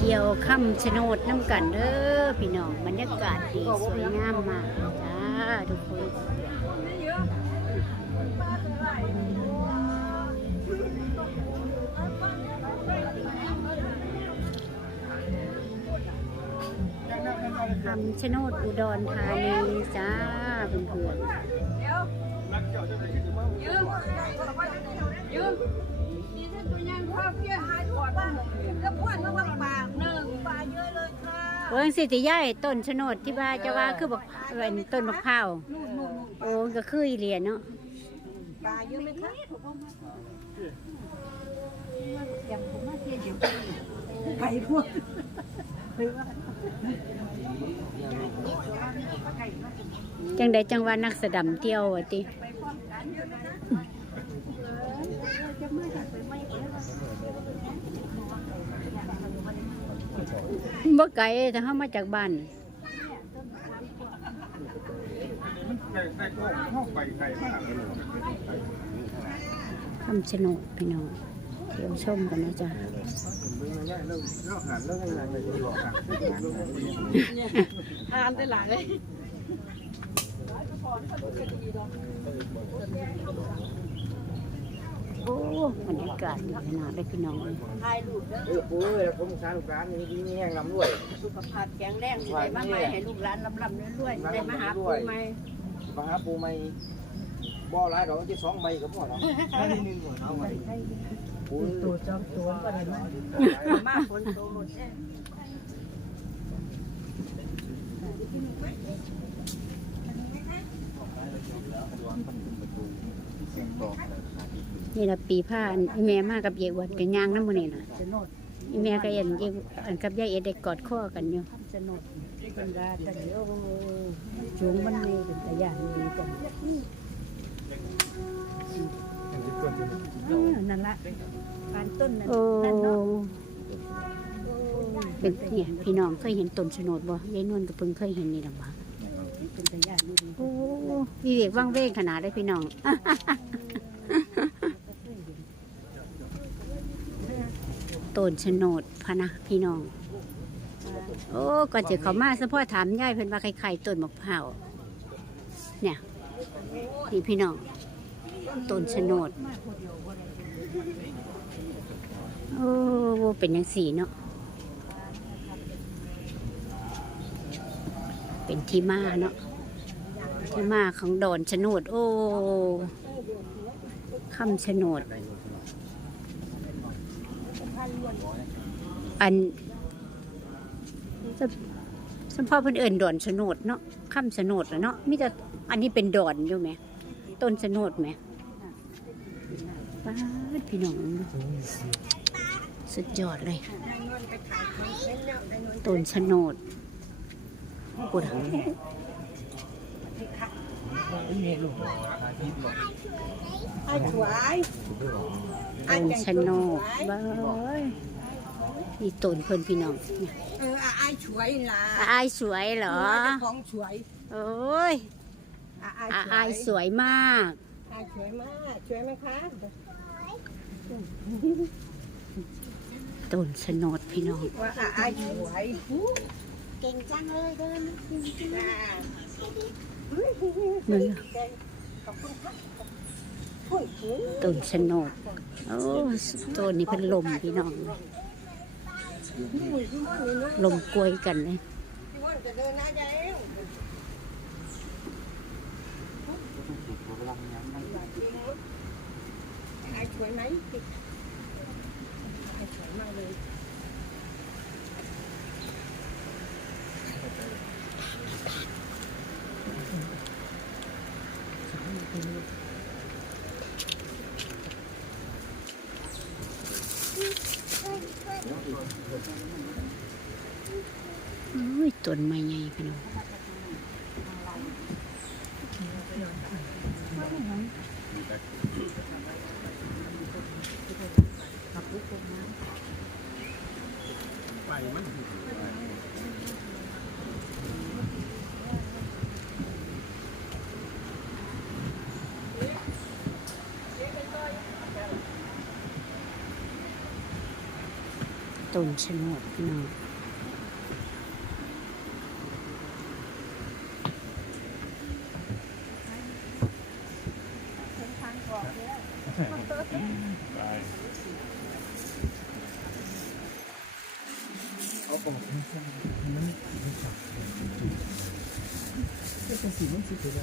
เที่ยวค่ำชะโนดน้ำกันเด้อพี่น้องบรรยากาศดีสวยงามมากจ้าทุกคนคำชะโนดอุดรธานีจ้าเพื่อนๆยืมยืม เพี้ยหายถอดก็พ่งสิติย่ายต้นชนดที่ว่าจะว่าคือบอกเป็นต้นมะพร้าวโอ้ก็คืออีเหรียญเนาะปลาเยอะไหมคะไปพวกจังใดจังว่านักสะดำเที่ยววะติ บ่ไกลแต่เฮามาจากบ้านได้ได้ก็ห้องไปไกลมากเลยคำชะโนดพี่น้องเที่ยวชมกันนะจ๊ะหันเรื่องอะไรไปหลอกหันทานได้หลายเลย อ้บรรยากาศดีขนาดเลยพี่น้องถ่ายรูปเออปูเลยผมสารลูกร้านนี้ดีนี่แห้งลำด้วยสุขภาพแข็งแรงสิได้มาใหม่ให้ลูกหลานลำลำรวยๆได้มาหาปู่ใหม่มาหาปูไม่บ่อร้ายดอกที่สองใบกับพ่อเนาะไม่ได้หนึ่งหัวเอาไว้ปูตัวจอมตัวก็ได้มามาฝนตกหมดเนี่ นี่ละปีผ้าอันอีแม่มากับยายอวดกันย่างน้ำมันนี่น่ะจะโนดอีแม่ก็เห็นยายอันกับยายเอ็ดได้กอดข้อกันอยู่จะโนดเป็นราจะเดี๋ยวสูงมันมีเป็นตะยานมีกันนั่นละการต้นนั่นโอ้นั่นเนาะเป็นเนี่ยพี่น้องเคยเห็นต้นชะโนดบ่ยายนวลก็เพิ่งเคยเห็นนี่หรอเป็นตะยานนี่ดีโอ้วิเวกว่างเว้งขนาดได้พี่น้อง ต้นชนดพะนะพี่น้อง โอ้ก่อนจะเขามาสะพ่อถามยายเพิ่นว่าใครๆต้นมะพร้าวเนี่ยนี่พี่น้องต้นชนดโอ้เป็นยังสีเนาะเป็นที่มาเนาะที่มาของดอนชนดโอ้คำชนด อันสมพ่อเพิ่นเอิ้นดอนชะโนดเนาะคำชะโนดเนาะมีแต่อันนี้เป็นดอนอยู่ไหม ต้นชะโนดไหมป้าพี่น้องสุดยอดเลย ต้นชะโนดปวดหัวไอ้สวยต้นชะโนดบ้ยนี่ต้นเพิ่นพี่น้องเนี่ยเออไอ้สวยล่ะอายสวยเหรอของสวยโอ้ยไอ้อาอายสวยมากไอ้สวยมากสวยไหมคะต้นชะโนดพี่น้องว่าไอ้สวยเก่งจังเลยเดินจ้า มือขอบคุณค่ต้นชะโนดโอ้ต้นนี้เป็นลมพี่น้อง ลมกล้วยกันเลยพี่ายายเองไอ้สวยไหมไอ้สวยมากเลย ต้นไม้ใหญ่พี่น้อง ต้นชะโนดพี่น้องเอาของมันเป็นสีมันสีเขียว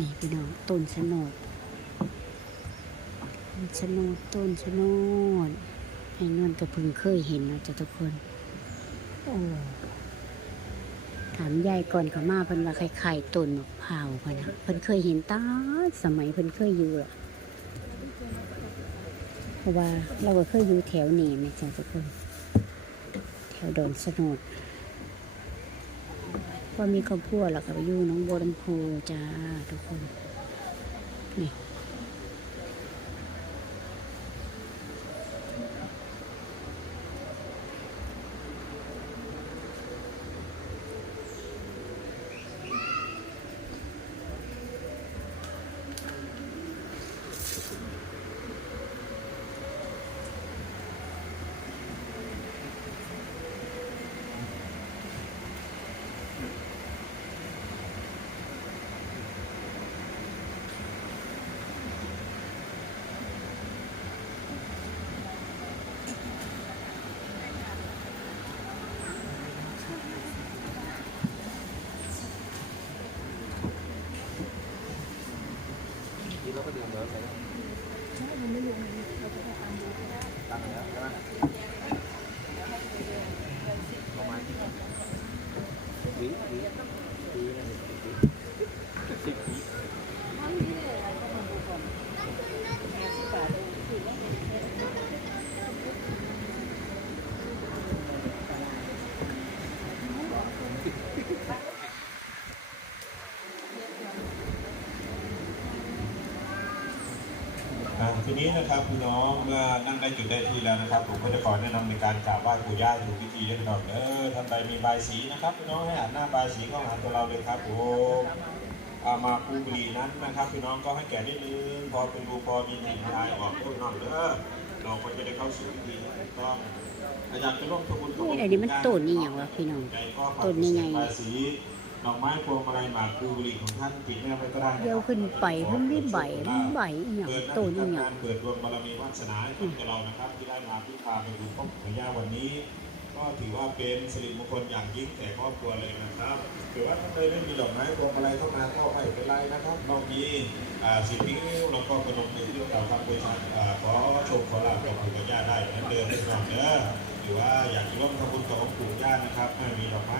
นี่พี่น้องต้นชะโนดต้นชะโนดต้นชะโนดให้นวลก็เพิ่งเคยเห็นนะจ้ะทุกคน โอ้ถามยายก่อนเขามาเพิ่นว่าไข่ๆต้นมะพร้าวพะนะเพิ่นเคยเห็นตาสมัยเพิ่นเคยอยู่อะเพราะว่าเราก็เคยอยู่แถวนี้แม่จ้ะทุกคน แถวดอนสะโนด ว่ามีครอบครัวแล้วก็ไปอยู่หน้องบัวลำพูจ้าทุกคน นี่ ทีเราก็ดื่มแล้วใช่ไหมตั้งแล้วใช่ไหมประมาณวิวิวินั่นสิบวิ อ่า ทีนี้นะครับพี่น้องเมื่อนั่งได้จุดได้ที่แล้วนะครับผมก็จะขอแนะนำในการกราบไหว้ปู่ย่าอยู่พิธีให้พี่น้องเออท่านใดมีใบายสีนะครับพี่น้องให้หันหน้าใบายสีเข้าหาตัวเราเลยครับผมอามาปูบุรีนั้นนะครับพี่น้องก็ให้แก่นิดนึงพอเป็นรูพอมีหนึ่งลายออกด้วยน้องเด้อเราก็จะได้เข้าสู่พิธีที่ถูกต้องอยากจะร่วมทำบุญกับนี่อันนี้มันต้นนี่อย่างวะพี่น้องใหญ่ก็ฝากต้นนี่ไงใบายสี ดอกไม้พวงมาลัยหมากปูบุรีของท่านปิดแม่ไว้ก็ได้ะครับเดี๋ยวขึ้นไปมันไม่ใบมันใบอหย่างเปิดต้นอนักหย่างการเปิดดวงบารมีวาสนาให้กับเรานะครับ ที่ได้มาพิพาไปดูครอบครัวย่าวันนี้ ก็ถือว่าเป็นสิริมงคลอย่างยิ่งแก่ครอบครัวเลยนะครับถือว่าถ้าเคยไม่มีดอกไม้พวงมาลัยเข้ามาก็ไม่เป็นไรนะครับนอกมีอ่าสิบนิ้วแล้วก็ขนมที่เรียกเราทำโดยทางอ่าขอโชคขอลาบกับปู่กับย่าได้เหมือนเดิมได้ก่อนเด้อหรือว่าอยากจะร่วมทำบุญกับองค์ปู่ย่านะครับให้มีดอกไม้